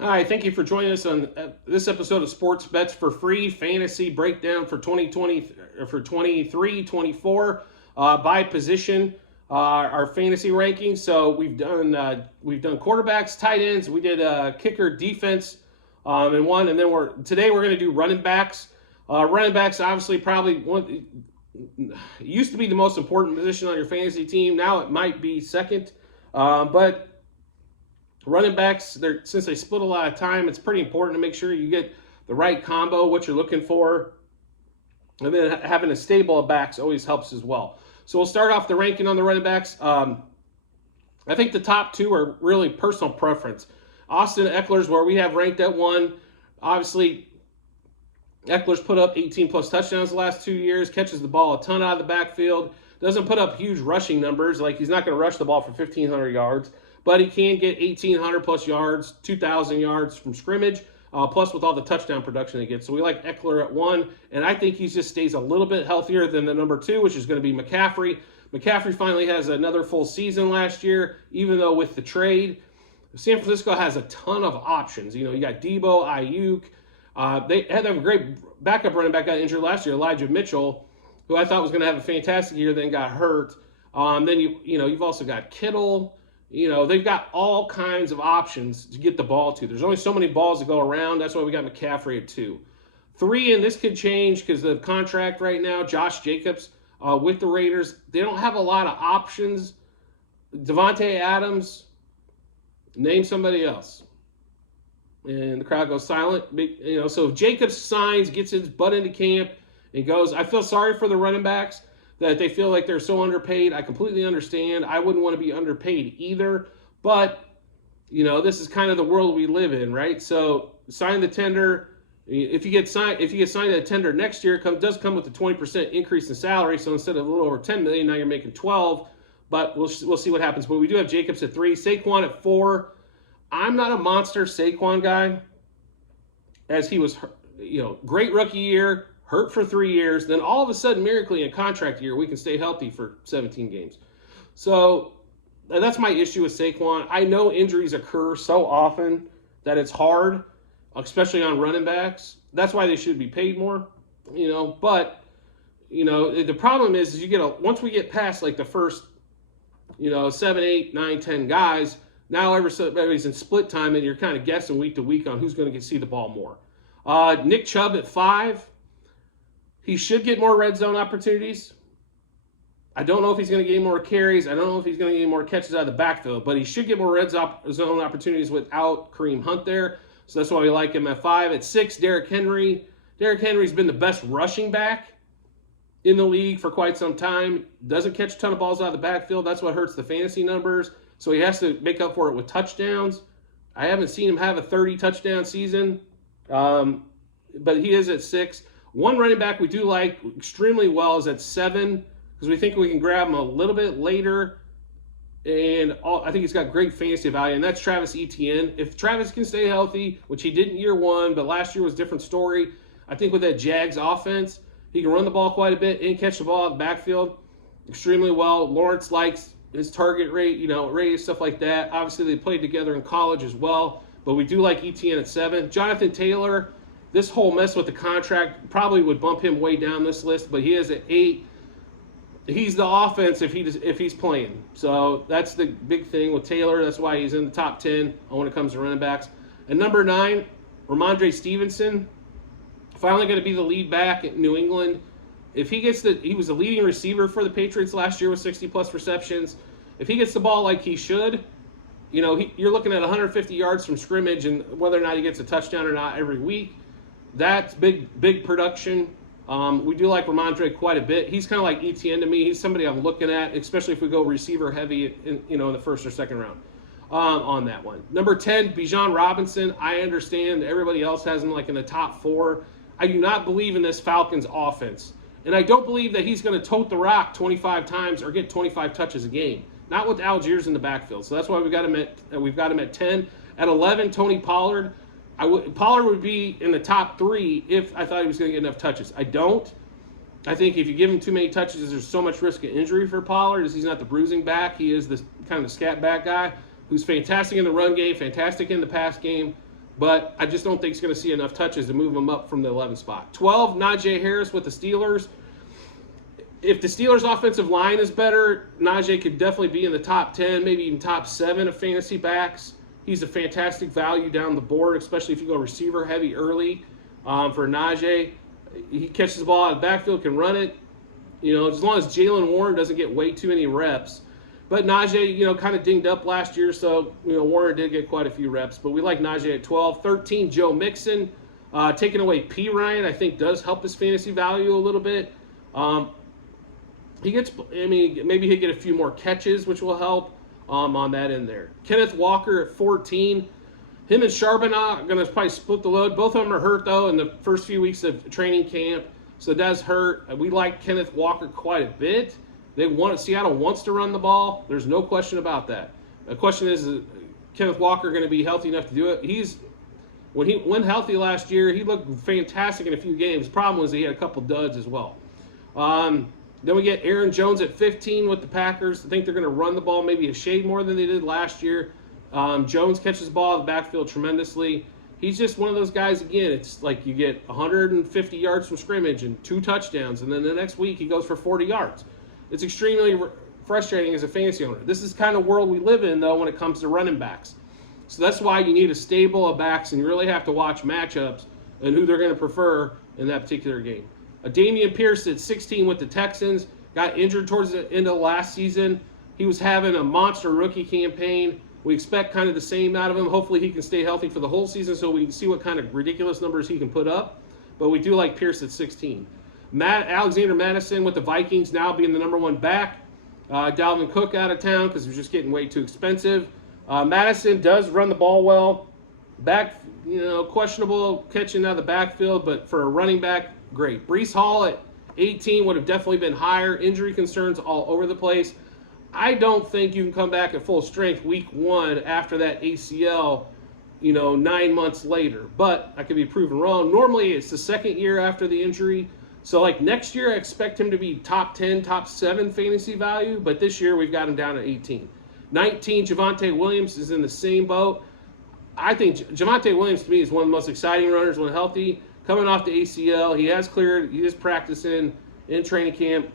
Hi, thank you for joining us on this episode of Sports Bets for Free Fantasy Breakdown for 2020 for 23-24 by position. Our fantasy rankings. So we've done quarterbacks, tight ends. We did kicker, defense, and one, and then today we're going to do running backs. Running backs obviously probably one used to be the most important position on your fantasy team. Now it might be second, but running backs, since they split a lot of time, it's pretty important to make sure you get the right combo, what you're looking for. And then having a stable of backs always helps as well. So we'll start off the ranking on the running backs. I think the top two are really personal preference. Austin Ekeler's where we have ranked at 1. Obviously, Ekeler's put up 18-plus touchdowns the last 2 years, catches the ball a ton out of the backfield, doesn't put up huge rushing numbers. Like, he's not going to rush the ball for 1,500 yards, but he can get 1,800-plus yards, 2,000 yards from scrimmage, plus with all the touchdown production he gets. So we like Ekeler at 1, and I think he just stays a little bit healthier than the number 2, which is going to be McCaffrey. McCaffrey finally has another full season last year, even though with the trade. San Francisco has a ton of options. You got Debo, Ayuk. They had a great backup running back got injured last year, Elijah Mitchell, who I thought was going to have a fantastic year, then got hurt. Then you've also got Kittle. They've got all kinds of options to get the ball to. There's only so many balls to go around. That's why we got McCaffrey at 2. 3, and this could change because of the contract right now, Josh Jacobs with the Raiders. They don't have a lot of options. Devontae Adams, name somebody else. And the crowd goes silent. So if Jacobs signs, gets his butt into camp, and goes, I feel sorry for the running backs that they feel like they're so underpaid. I completely understand. I wouldn't want to be underpaid either. But, this is kind of the world we live in, right? So sign the tender. If you get signed to a tender next year, does come with a 20% increase in salary. So instead of a little over $10 million, now you're making 12. But we'll see what happens. But we do have Jacobs at 3, Saquon at 4. I'm not a monster Saquon guy, as he was, great rookie year, hurt for 3 years, then all of a sudden, miraculously, in a contract year, we can stay healthy for 17 games. So that's my issue with Saquon. I know injuries occur so often that it's hard, especially on running backs. That's why they should be paid more, But, the problem is once we get past like the first, 7, 8, 9, 10 guys, now everybody's in split time, and you're kind of guessing week to week on who's going to see the ball more. Nick Chubb at 5. He should get more red zone opportunities. I don't know if he's going to get any more carries. I don't know if he's going to get any more catches out of the backfield, but he should get more red zone opportunities without Kareem Hunt there. So that's why we like him at 5. At 6, Derrick Henry. Derrick Henry's been the best rushing back in the league for quite some time. Doesn't catch a ton of balls out of the backfield. That's what hurts the fantasy numbers. So he has to make up for it with touchdowns. I haven't seen him have a 30-touchdown season, but he is at 6. One running back we do like extremely well is at 7 because we think we can grab him a little bit later, and I think he's got great fantasy value, and that's Travis Etienne. If Travis can stay healthy, which he didn't year 1, but last year was a different story, I think with that Jags offense, he can run the ball quite a bit and catch the ball out of the backfield extremely well. Lawrence likes his target rate, rate, stuff like that. Obviously, they played together in college as well, but we do like Etienne at 7. Jonathan Taylor, this whole mess with the contract probably would bump him way down this list, but he is at 8. He's the offense if he's playing. So that's the big thing with Taylor. That's why he's in the top 10 when it comes to running backs. And number 9, Ramondre Stevenson, finally going to be the lead back at New England. If he was the leading receiver for the Patriots last year with 60-plus receptions. If he gets the ball like he should, you're looking at 150 yards from scrimmage, and whether or not he gets a touchdown or not every week, that's big production. We do like Ramondre quite a bit. He's kind of like Etienne to me. He's somebody I'm looking at, especially if we go receiver heavy in the first or second round on that one. Number 10, Bijan Robinson. I understand everybody else has him like in the top 4. I do not believe in this Falcons offense. And I don't believe that he's going to tote the rock 25 times or get 25 touches a game. Not with Algiers in the backfield. So that's why we've got him at 10. At 11, Tony Pollard. Pollard would be in the top 3 if I thought he was going to get enough touches. I don't. I think if you give him too many touches, there's so much risk of injury for Pollard, as he's not the bruising back. He is this kind of scat back guy who's fantastic in the run game, fantastic in the pass game, but I just don't think he's going to see enough touches to move him up from the 11th spot. 12, Najee Harris with the Steelers. If the Steelers' offensive line is better, Najee could definitely be in the top 10, maybe even top 7 of fantasy backs. He's a fantastic value down the board, especially if you go receiver heavy early for Najee. He catches the ball out of the backfield, can run it. As long as Jaylen Warren doesn't get way too many reps. But Najee, kind of dinged up last year, so, Warren did get quite a few reps. But we like Najee at 12. 13, Joe Mixon. Taking away P. Ryan, I think, does help his fantasy value a little bit. Maybe he'll get a few more catches, which will help on that end there. Kenneth Walker at 14. Him and Charbonnet are going to probably split the load. Both of them are hurt, though, in the first few weeks of training camp. So it does hurt. We like Kenneth Walker quite a bit. Seattle wants to run the ball. There's no question about that. The question is Kenneth Walker going to be healthy enough to do it? When he went healthy last year, he looked fantastic in a few games. The problem was he had a couple duds as well. Then we get Aaron Jones at 15 with the Packers. I think they're going to run the ball maybe a shade more than they did last year. Jones catches the ball in the backfield tremendously. He's just one of those guys, again, it's like you get 150 yards from scrimmage and 2 touchdowns, and then the next week he goes for 40 yards. It's extremely frustrating as a fantasy owner. This is the kind of world we live in, though, when it comes to running backs. So that's why you need a stable of backs, and you really have to watch matchups and who they're going to prefer in that particular game. Dameon Pierce at 16 with the Texans. Got injured towards the end of last season. He was having a monster rookie campaign. We expect kind of the same out of him. Hopefully he can stay healthy for the whole season so we can see what kind of ridiculous numbers he can put up. But we do like Pierce at 16. Alexander Madison with the Vikings now being the number 1 back. Dalvin Cook out of town because he was just getting way too expensive. Madison does run the ball well. Back, questionable catching out of the backfield, but for a running back, great. Breece Hall at 18 would have definitely been higher. Injury concerns all over the place. I don't think you can come back at full strength week 1 after that ACL, 9 months later. But I could be proven wrong. Normally, it's the second year after the injury. So, next year, I expect him to be top 10, top 7 fantasy value. But this year, we've got him down at 18. 19, Javonte Williams is in the same boat. I think Javonte Williams, to me, is one of the most exciting runners when healthy. Coming off the ACL, he has cleared. He is practicing in training camp.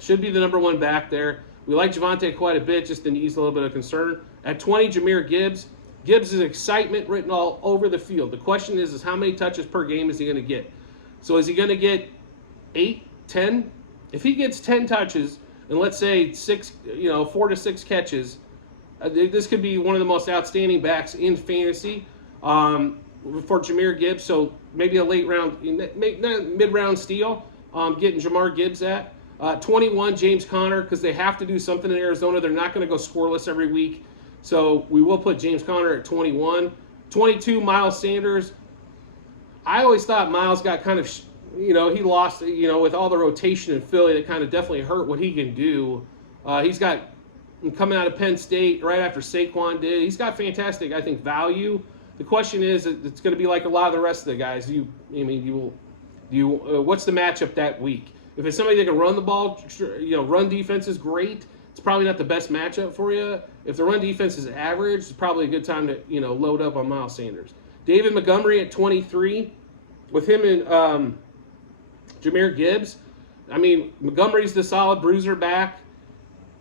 Should be the number 1 back there. We like Javonte quite a bit, just to ease a little bit of concern. At 20, Jahmyr Gibbs. Gibbs is excitement written all over the field. The question is how many touches per game is he going to get? So is he going to get 8, 10? If he gets 10 touches, and let's say 4 to 6 catches, this could be one of the most outstanding backs in fantasy for Jahmyr Gibbs. So maybe a late round, mid-round steal, getting Jahmyr Gibbs at. 21, James Conner, because they have to do something in Arizona. They're not going to go scoreless every week. So we will put James Conner at 21. 22, Miles Sanders. I always thought Miles got kind of, he lost, with all the rotation in Philly, that kind of definitely hurt what he can do. He's got, coming out of Penn State right after Saquon did, he's got fantastic, I think, value. The question is, it's going to be like a lot of the rest of the guys. What's the matchup that week? If it's somebody that can run the ball, run defense is great. It's probably not the best matchup for you. If the run defense is average, it's probably a good time to, load up on Miles Sanders. David Montgomery at 23. With him and Jahmyr Gibbs, Montgomery's the solid bruiser back.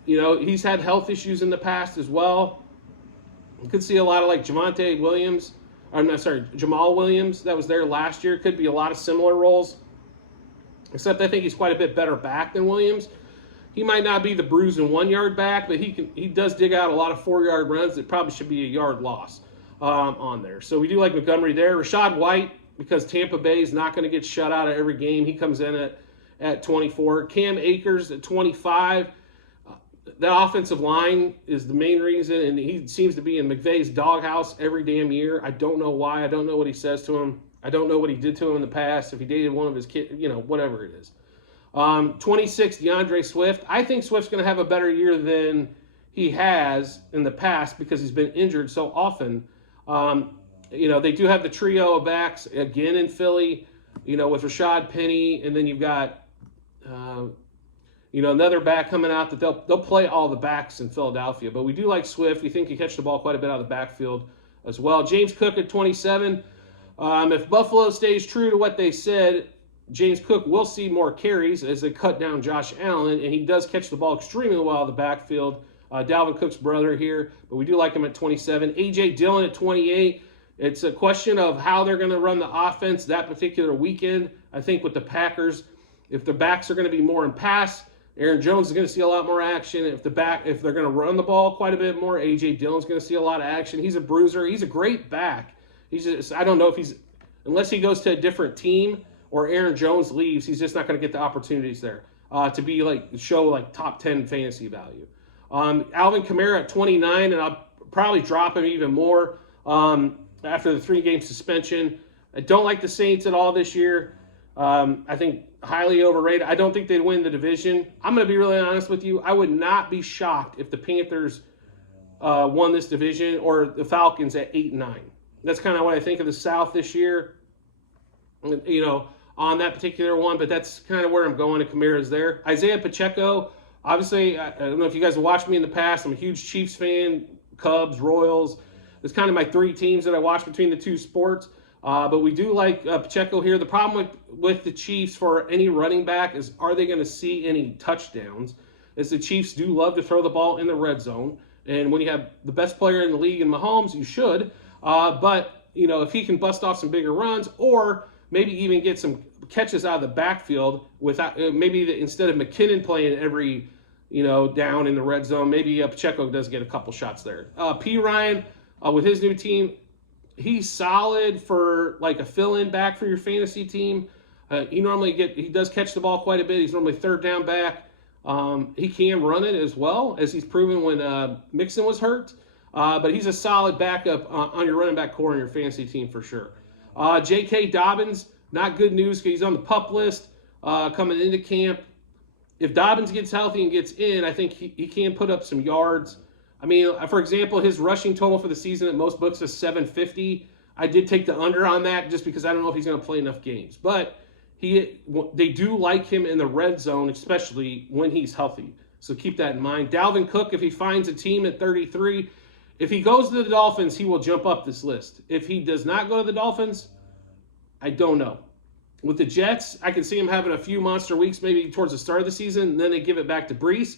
He's had health issues in the past as well. You could see a lot of Jamal Williams that was there last year. Could be a lot of similar roles. Except I think he's quite a bit better back than Williams. He might not be the bruised and 1 yard back, but he does dig out a lot of 4 yard runs that probably should be a yard loss on there. So we do like Montgomery there. Rachaad White, because Tampa Bay is not going to get shut out of every game. He comes in at 24. Cam Akers at 25. That offensive line is the main reason, and he seems to be in McVay's doghouse every damn year. I don't know why. I don't know what he says to him. I don't know what he did to him in the past, if he dated one of his kids, whatever it is. 26, DeAndre Swift. I think Swift's going to have a better year than he has in the past because he's been injured so often. They do have the trio of backs again in Philly, with Rashad Penny, and then you've got, another back coming out that they'll play all the backs in Philadelphia. But we do like Swift. We think he catch the ball quite a bit out of the backfield. as well. James Cook at 27. If Buffalo stays true to what they said, James Cook will see more carries as they cut down Josh Allen, and he does catch the ball extremely well in the backfield. Dalvin Cook's brother here, but we do like him at 27. A.J. Dillon at 28. It's a question of how they're going to run the offense that particular weekend. I think with the Packers, if the backs are going to be more in pass, Aaron Jones is going to see a lot more action. If they're going to run the ball quite a bit more, A.J. Dillon's going to see a lot of action. He's a bruiser. He's a great back. I don't know if unless he goes to a different team or Aaron Jones leaves, he's just not going to get the opportunities there to be show top 10 fantasy value. Alvin Kamara at 29, and I'll probably drop him even more after the 3-game suspension. I don't like the Saints at all this year. I think highly overrated. I don't think they'd win the division. I'm going to be really honest with you. I would not be shocked if the Panthers won this division or the Falcons at 8-9. That's kind of what I think of the South this year, on that particular one, but that's kind of where I'm going, and Kamara's there. Isaiah Pacheco, obviously, I don't know if you guys have watched me in the past. I'm a huge Chiefs fan, Cubs, Royals. It's kind of my 3 teams that I watch between the 2 sports. But we do like Pacheco here. The problem with the Chiefs for any running back is, are they going to see any touchdowns? As the Chiefs do love to throw the ball in the red zone. And when you have the best player in the league in Mahomes, you should. But, if he can bust off some bigger runs or maybe even get some catches out of the backfield without instead of McKinnon playing every, down in the red zone, maybe Pacheco does get a couple shots there. P. Ryan, with his new team, he's solid for a fill-in back for your fantasy team. He does catch the ball quite a bit. He's normally 3rd down back. He can run it as well, as he's proven when Mixon was hurt. But he's a solid backup on your running back core in your fantasy team for sure. J.K. Dobbins, not good news because he's on the PUP list coming into camp. If Dobbins gets healthy and gets in, I think he can put up some yards. I mean, for example, his rushing total for the season at most books is 750. I did take the under on that just because I don't know if he's going to play enough games. But they do like him in the red zone, especially when he's healthy. So keep that in mind. Dalvin Cook, if he finds a team at 33, if he goes to the Dolphins, he will jump up this list. If he does not go to the Dolphins, I don't know. With the Jets, I can see him having a few monster weeks maybe towards the start of the season, and then they give it back to Brees.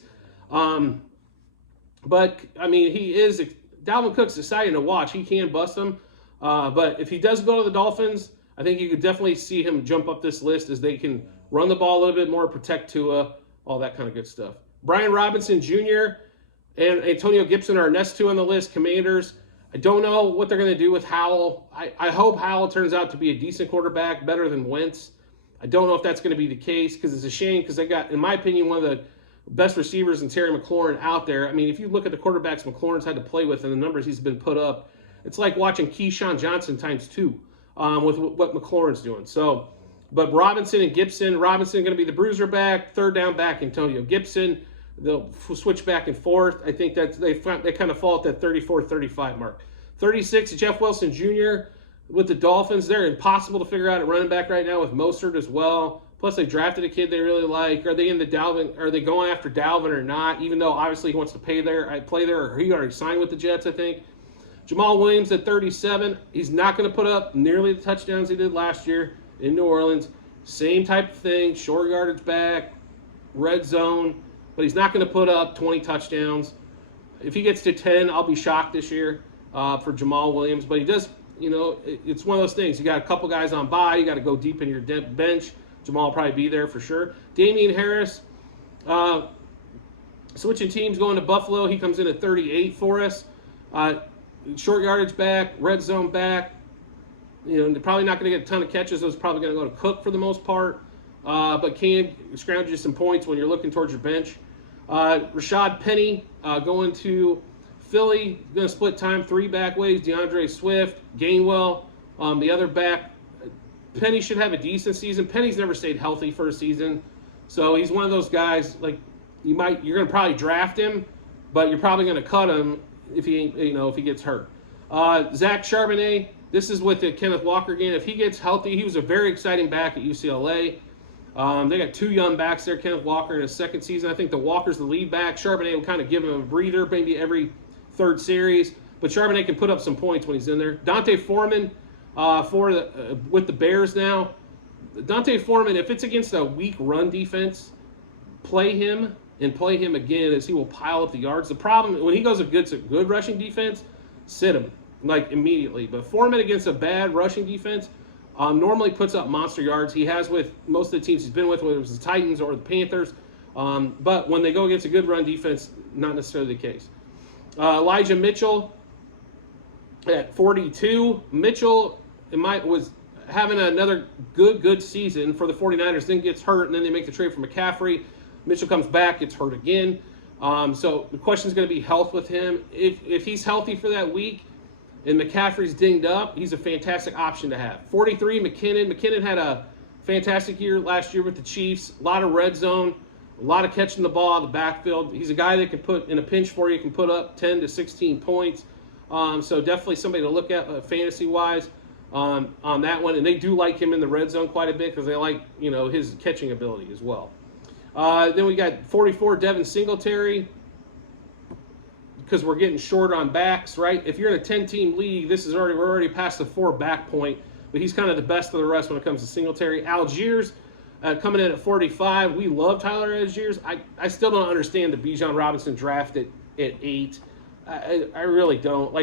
But, I mean, Dalvin Cook's exciting to watch. He can bust them. But if he does go to the Dolphins, I think you could definitely see him jump up this list as they can run the ball a little bit more, protect Tua, all that kind of good stuff. Brian Robinson Jr. and Antonio Gibson are next 2 on the list, Commanders. I don't know what they're going to do with Howell. I hope Howell turns out to be a decent quarterback, better than Wentz. I don't know if that's going to be the case because it's a shame because they got, in my opinion, one of the best receivers in Terry McLaurin out there. I mean, if you look at the quarterbacks McLaurin's had to play with and the numbers he's been put up, it's like watching Keyshawn Johnson times 2 with what McLaurin's doing. So, but Robinson and Gibson, Robinson going to be the bruiser back, 3rd down back, Antonio Gibson. They'll switch back and forth. I think that they kind of fall at that 34-35 mark. 36, Jeff Wilson Jr. with the Dolphins. They're impossible to figure out at running back right now with Mostert as well. Plus, they drafted a kid they really like. Are they going after Dalvin or not? Even though obviously he wants to play there, or he already signed with the Jets, I think. Jamal Williams at 37. He's not going to put up nearly the touchdowns he did last year in New Orleans. Same type of thing, short yardage back, red zone. But he's not going to put up 20 touchdowns. If he gets to 10, I'll be shocked this year for Jamal Williams. But he does, it's one of those things. You got a couple guys on bye. You got to go deep in your bench. Jamal will probably be there for sure. Damian Harris, switching teams, going to Buffalo. He comes in at 38 for us. Short yardage back, red zone back. They're probably not going to get a ton of catches. Those are probably going to go to Cook for the most part. But can scrounge you some points when you're looking towards your bench. Rashad Penny going to Philly, going to split time 3 back ways. DeAndre Swift, Gainwell, the other back. Penny should have a decent season. Penny's never stayed healthy for a season, so he's one of those guys you're going to probably draft him, but you're probably going to cut him if he gets hurt. Zach Charbonnet, this is with Kenneth Walker again. If he gets healthy, he was a very exciting back at UCLA. They got 2 young backs there. Kenneth Walker in his 2nd season. I think the Walker's the lead back. Charbonnet will kind of give him a breather maybe every 3rd series. but Charbonnet can put up some points when he's in there. D'Onta Foreman with the Bears now. D'Onta Foreman, if it's against a weak run defense, play him and play him again, as he will pile up the yards. The problem, when he goes against a good rushing defense, sit him like immediately. But Foreman against a bad rushing defense normally puts up monster yards. He has with most of the teams he's been with, whether it was the Titans or the Panthers. But when they go against a good run defense, not necessarily the case. Elijah Mitchell at 42. Mitchell was having another good season for the 49ers, then gets hurt, and then they make the trade for McCaffrey. Mitchell comes back, gets hurt again. So the question is going to be health with him. If he's healthy for that week and McCaffrey's dinged up, he's a fantastic option to have. 43, McKinnon. McKinnon had a fantastic year last year with the Chiefs. A lot of red zone, a lot of catching the ball out of the backfield. He's a guy that can put in a pinch for you, can put up 10 to 16 points. So definitely somebody to look at fantasy-wise on that one. And they do like him in the red zone quite a bit because they like, his catching ability as well. Then we got 44, Devin Singletary, because we're getting short on backs, right? If you're in a 10-team league, we're already past the 4-back point, but he's kind of the best of the rest when it comes to Singletary. Algiers coming in at 45. We love Tyler Algiers. I still don't understand the Bijan Robinson draft at 8. I really don't.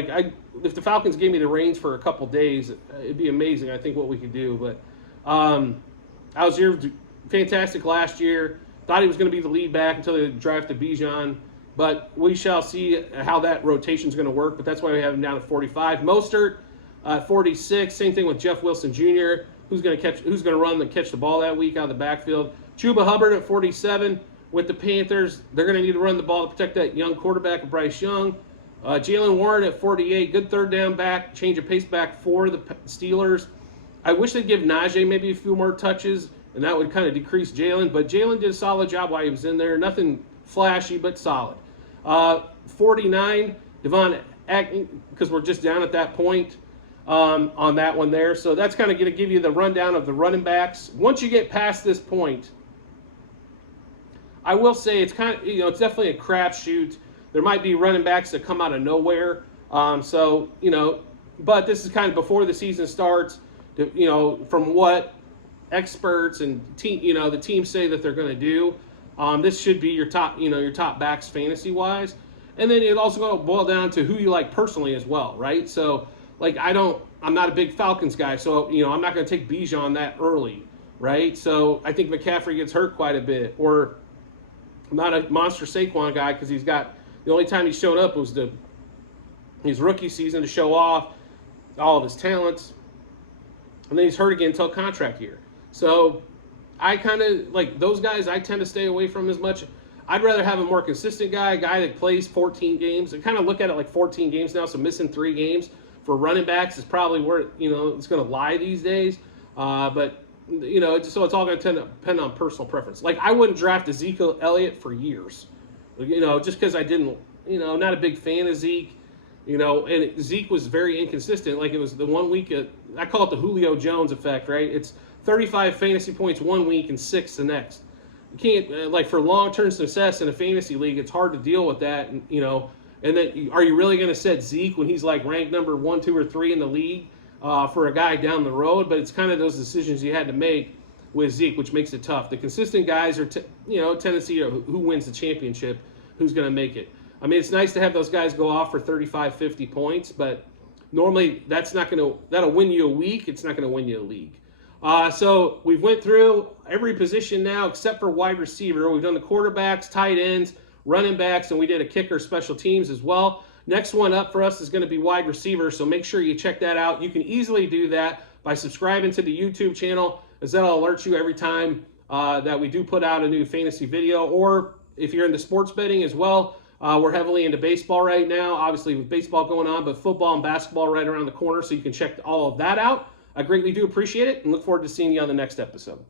If the Falcons gave me the reins for a couple days, it'd be amazing, I think, what we could do. But Algiers, fantastic last year. Thought he was going to be the lead back until they drafted Bijan. But we shall see how that rotation is going to work. But that's why we have him down at 45. Mostert, 46. Same thing with Jeff Wilson Jr., who's going to run and catch the ball that week out of the backfield. Chuba Hubbard at 47 with the Panthers. They're going to need to run the ball to protect that young quarterback, Bryce Young. Jaylen Warren at 48. Good third down back, change of pace back for the Steelers. I wish they'd give Najee maybe a few more touches, and that would kind of decrease Jalen. But Jalen did a solid job while he was in there. Nothing flashy, but solid. 49, Devon Achane, because we're just down at that point on that one there. So that's kind of going to give you the rundown of the running backs. Once you get past this point, I will say it's kind of, it's definitely a crapshoot. There might be running backs that come out of nowhere. But this is kind of before the season starts, from what experts and the teams say that they're going to do. This should be your top backs fantasy-wise. And then it also going to boil down to who you like personally as well, right? So, I'm not a big Falcons guy, so, I'm not going to take Bijan that early, right? So I think McCaffrey gets hurt quite a bit. Or I'm not a monster Saquon guy because the only time he showed up was his rookie season to show off all of his talents. And then he's hurt again until contract year. So I kind of, those guys I tend to stay away from as much. I'd rather have a more consistent guy, a guy that plays 14 games. I kind of look at it like 14 games now, so missing 3 games for running backs is probably where, it's going to lie these days. But so it's all going to depend on personal preference. I wouldn't draft Ezekiel Elliott for years. Just because I didn't, not a big fan of Zeke, and Zeke was very inconsistent. It was the 1 week, I call it the Julio Jones effect, right? It's 35 fantasy points 1 week and 6 the next. You can't, for long-term success in a fantasy league, it's hard to deal with that, and then are you really going to set Zeke when he's ranked number 1, 2, or 3 in the league for a guy down the road? But it's kind of those decisions you had to make with Zeke, which makes it tough. The consistent guys are, tendency to who wins the championship, who's going to make it. I mean, it's nice to have those guys go off for 35, 50 points, but normally that'll win you a week. It's not going to win you a league. So we've went through every position now except for wide receiver. We've done the quarterbacks, tight ends, running backs, and we did a kicker, special teams as well. Next one up for us is going to be wide receiver, so make sure you check that out. You can easily do that by subscribing to the YouTube channel, as that'll alert you every time that we do put out a new fantasy video. Or if you're into sports betting as well, we're heavily into baseball right now, obviously with baseball going on, but football and basketball right around the corner, so you can check all of that out. I greatly do appreciate it and look forward to seeing you on the next episode.